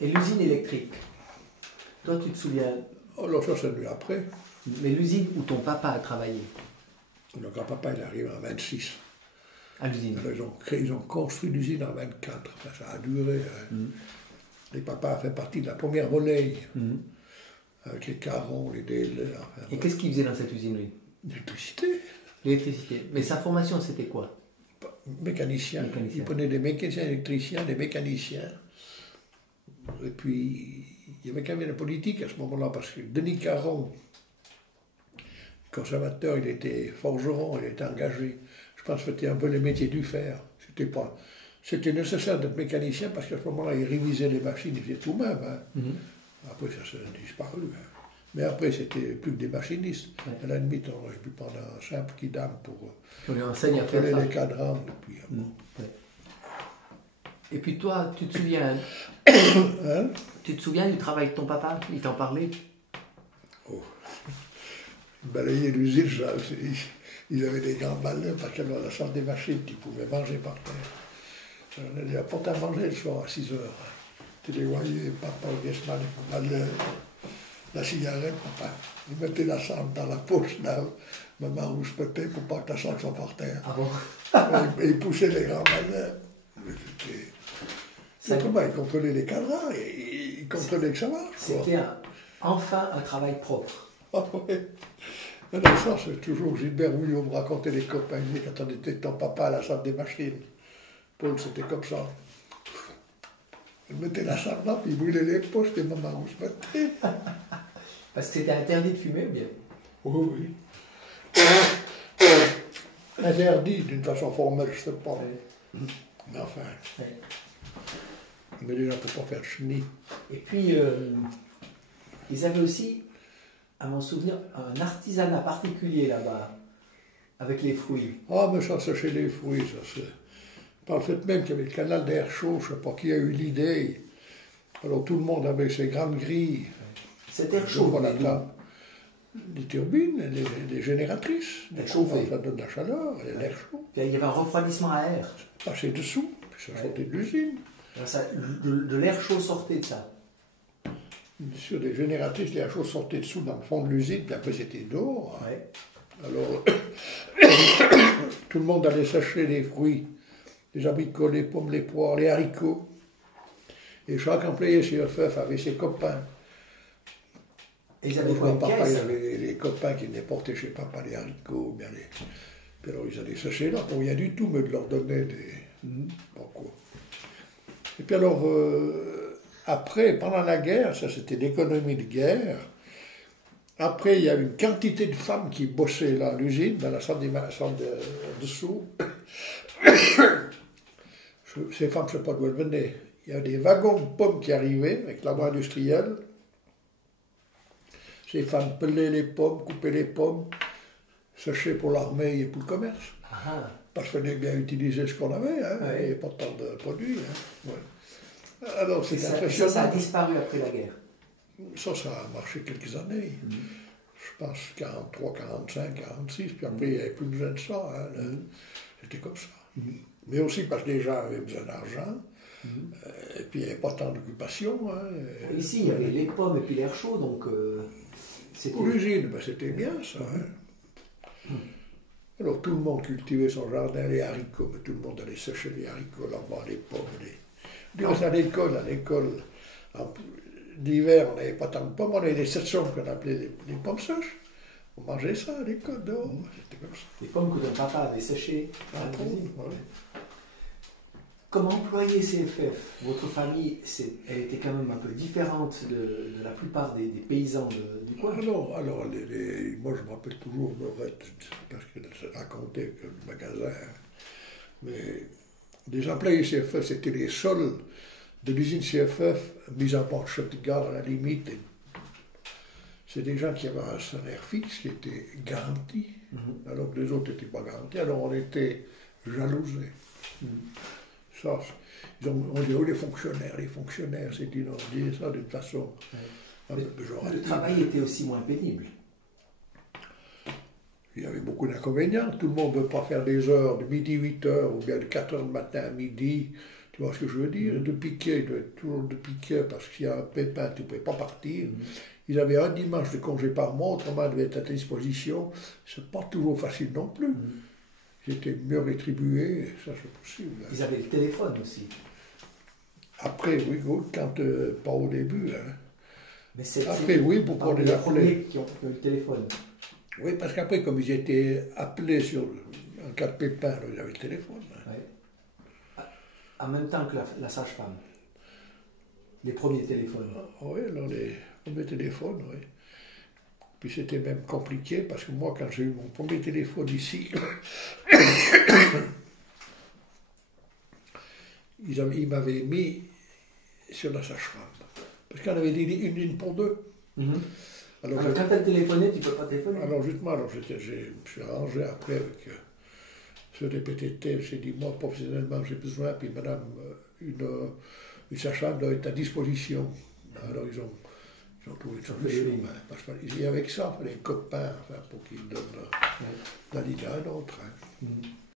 Et l'usine électrique, toi tu te souviens? Alors ça, c'est venu après. Mais l'usine où ton papa a travaillé? Donc, grand-papa, il arrive en 26. À l'usine? Alors, ils ont construit l'usine en 24. Enfin, ça a duré. Hein. Et papa a fait partie de la première volée, avec les carons, les délais. Enfin, et qu'est-ce qu'il faisait dans cette usine, lui? L'électricité. L'électricité. Mais sa formation, c'était quoi? Mécanicien. Mécanicien. Il prenait des mécaniciens électriciens, des mécaniciens. Et puis, il y avait quand même la politique à ce moment-là, parce que Denis Caron, conservateur, il était forgeron, il était engagé. Je pense que c'était un peu les métiers du fer. C'était nécessaire d'être mécanicien, parce qu'à ce moment-là, il révisait les machines, il faisait tout même. Hein. Après, ça a disparu. Hein. Mais après, c'était plus que des machinistes. Ouais. À la limite, on aurait pu prendre un simple kidam pour On lui enseigne à faire contrôler ça. les cadrans. Depuis, Ouais. Et puis toi, tu te souviens, hein? tu te souviens du travail de ton papa? Il t'en parlait? Oh. Balayer l'usine, ils avaient des grands balais, parce que dans la salle des machines, tu pouvais manger par terre. On allait apporter à manger le soir à 6 heures. Tu les voyais, papa au Guessman, la cigarette, papa. Il mettait la cendre dans la poche, là, maman rouspétait pour pas que la cendre soit par terre. Ah bon? Et il poussait les grands balais. Ça- Comment il contrôlait les cadrans, il contrôlait que ça marche. Quoi. C'était enfin un travail propre. Ah ouais. Alors ça, c'est toujours Gilbert Houillot me racontait les copains. Il dit quand on était ton papa à la salle des machines. Paul, c'était comme ça. Il mettait la salle là, puis il brûlait les poches, et maman où se mettait. Parce que c'était interdit de fumer ou bien? Oui, oui. Interdit d'une façon formelle, je ne sais pas. Ouais. Mais enfin, Ouais. mais les gens ne peuvent pas faire chenille. Et puis, ils avaient aussi, à mon souvenir, un artisanat particulier là-bas, avec les fruits. Ah, mais ça, c'est chez les fruits, ça, c'est... Par le fait même qu'il y avait le canal d'air chaud, je ne sais pas qui a eu l'idée. Alors tout le monde avait ses grandes grilles. Cet air chaud, Voilà, venait d'où? là, des turbines, des génératrices. L'air chauffé. Ça donne de la chaleur, et l'air chaud. Puis il y avait un refroidissement à air. Passé dessous, puis ça sortait de l'usine. Alors ça, de l'air chaud sortait de ça. Sur des génératrices, l'air chaud sortait dessous dans le fond de l'usine, puis après c'était dehors. Ouais. Alors, tout le monde allait sécher les fruits, les abricots, les pommes, les poires, les haricots. Et chaque employé chez EFF avait ses copains. Et ils avaient quoi, une Papa, il caisse? avait les copains qui venaient porter chez papa les haricots, bien les... Puis alors ils allaient sécher là, pour rien du tout, mais de leur donner des... Pourquoi. Et puis alors, après, pendant la guerre, ça c'était l'économie de guerre, après il y a une quantité de femmes qui bossaient là à l'usine, dans la salle dessous. Ces femmes, je ne sais pas d'où elles venaient. Il y a des wagons de pommes qui arrivaient avec la voie industrielle. Ces femmes pelaient les pommes, coupaient les pommes, séchaient pour l'armée et pour le commerce. Ah, Parce qu'il fallait bien utiliser ce qu'on avait, hein, Ouais. il n'y avait pas tant de produits. Hein, ouais. Alors et c'est ça, impressionnant. ça a disparu après la guerre. Ça a marché quelques années. Je pense 43, 45, 46, puis après il n'y avait plus besoin de ça. Hein, c'était comme ça. Mais aussi parce que les gens avaient besoin d'argent, et puis il n'y avait pas tant d'occupation. Hein, Ici, il y avait les pommes et puis l'air chaud, donc c'était... Pour l'usine, ben, c'était bien ça. Hein. Alors tout le monde cultivait son jardin, les haricots, mais tout le monde allait sécher les haricots là-bas, les pommes. À l'école, d'hiver, on n'avait pas tant de pommes, on avait des sections qu'on appelait les pommes sèches. On mangeait ça à l'école, dehors, c'était comme ça. Les pommes que ton papa avait séchées dans la cuisine. Ouais. Comme employé CFF, votre famille, elle était quand même un peu différente de la plupart des paysans du coin. Alors moi je me rappelle toujours Laurette, parce qu'elle se racontait que le magasin, mais les employés CFF, c'était les seuls de l'usine CFF, mis à part chef de gare à la limite. C'est des gens qui avaient un salaire fixe qui était garanti, alors que les autres n'étaient pas garantis, alors on était jalousés. Ça, on dit, oh, les fonctionnaires, c'est dit, on dit ça d'une façon un peu péjorative. Le travail était aussi moins pénible. Il y avait beaucoup d'inconvénients. Tout le monde ne peut pas faire des heures de midi 8 heures ou bien de 4 heures du matin à midi. Tu vois ce que je veux dire? De piquet, il doit être toujours de piquet, parce qu'il y a un pépin, tu ne pouvais pas partir. Ils avaient un dimanche de congé par mois, autrement, ils devaient être à ta disposition. C'est pas toujours facile non plus. J'étais mieux rétribué, ça c'est possible. Ils avaient le téléphone aussi. Après, oui, quand, pas au début. Hein. Mais après, oui, pourquoi on les les appelait? premiers qui ont eu le téléphone. Oui, parce qu'après, comme ils étaient appelés en cas de pépin, alors ils avaient le téléphone. Hein. Ouais. En même temps que la sage-femme. Les premiers téléphones. Oui, alors les premiers téléphones, oui. Puis c'était même compliqué, parce que moi, quand j'ai eu mon premier téléphone ici, ils m'avaient mis sur la sage-femme. Parce qu'on avait dit une ligne pour deux. Alors quand tu as téléphoné, tu ne peux pas téléphoner. Alors justement, je me suis arrangé après avec sur des PTT, j'ai dit, moi, professionnellement, j'ai besoin, puis madame, une sage-femme doit être à disposition. Alors ils ont trouvé une solution. Parce qu'il y avait que ça, il fallait un copain, enfin, pour qu'il donne la ligne à un autre. Hein.